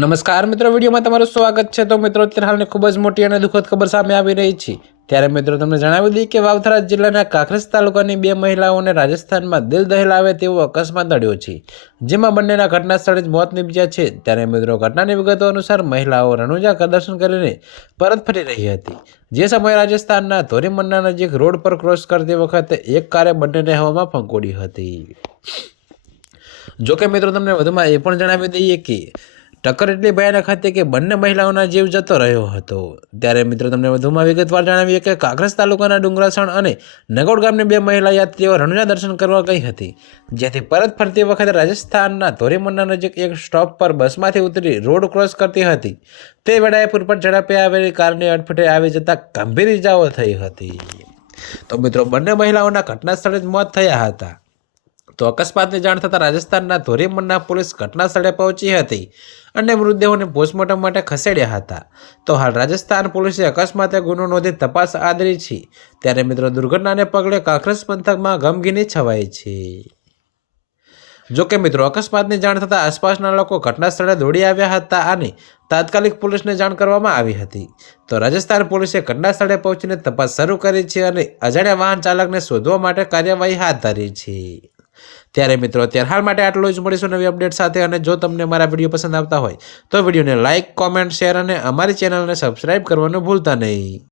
નમસ્કાર મિત્રો, વિડીયોમાં તમારું સ્વાગત છે। તો મિત્રો, અત્યારે હાલની ખૂબ જ મોટી અને દુઃખદ ખબર સામે આવી રહી છે। ત્યારે મિત્રો તમને જણાવી દઈએ કે વાવથરા જિલ્લાના કાંકરેજ તાલુકાની બે મહિલાઓને રાજસ્થાનમાં દિલ દહેલાવે તેવો અકસ્માત નડ્યો છે, જેમાં બંનેના ઘટના સ્થળે જ મોત નીપજ્યા છે। ત્યારે મિત્રો, ઘટનાની વિગતો અનુસાર મહિલાઓ રણુજા દર્શન કરીને પરત ફરી રહી હતી। જે સમયે રાજસ્થાનના ધોરીમન્ના નજીક રોડ પર ક્રોસ કરતી વખતે એક કારે બંનેને હવામાં ફંકોડી હતી। જોકે મિત્રો, તમને વધુમાં એ પણ જણાવી દઈએ કે ટક્કર એટલી ભયાનક હતી કે બંને મહિલાઓના જીવ જતો રહ્યો હતો। ત્યારે મિત્રો, તમને વધુમાં વિગતવાર જણાવીએ કે કાંકરેજ તાલુકાના ડુંગરાસણ અને નગોડ ગામની બે મહિલા યાત્રીઓ રણુજા દર્શન કરવા ગઈ હતી, જેથી પરત ફરતી વખતે રાજસ્થાનના ધોરીમન્ના નજીક એક સ્ટોપ પર બસમાંથી ઉતરી રોડ ક્રોસ કરતી હતી। તે વેળાએ પૂરપટ ઝડપે આવેલી કારની અડફેટે આવી જતા ગંભીર ઇજાઓ થઈ હતી। તો મિત્રો, બંને મહિલાઓના ઘટના સ્થળે જ મોત થયા હતા। તો અકસ્માતની જાણ થતાં રાજસ્થાનના ધોરીમન્ના પોલીસ ઘટના સ્થળે પહોંચી હતી અને મૃતદેહોને પોસ્ટમોર્ટમ માટે ખસેડ્યા હતા। તો હાલ રાજસ્થાન પોલીસે અકસ્માતે ગુનો નોંધી તપાસ આદરી છે। ત્યારે મિત્રો, દુર્ઘટનાને પગલે કાંકરેજ પંથકમાં ગમગીની છવાઈ છે। જોકે મિત્રો, અકસ્માતની જાણ થતાં આસપાસના લોકો ઘટના સ્થળે દોડી આવ્યા હતા અને તાત્કાલિક પોલીસને જાણ કરવામાં આવી હતી। તો રાજસ્થાન પોલીસે ઘટના સ્થળે પહોંચીને તપાસ શરૂ કરી છે અને અજાણ્યા વાહન ચાલકને શોધવા માટે કાર્યવાહી હાથ ધરી છે। ત્યારે મિત્રો, અત્યારે હાલ માટે આટલું જ। મળીશું નવી અપડેટ સાથે। અને જો તમને મારા વિડીયો પસંદ આવતા હોય તો વિડીયોને લાઇક, કોમેન્ટ, શેર અને અમારી ચેનલને સબસ્ક્રાઇબ કરવાનું ભૂલતા નહીં।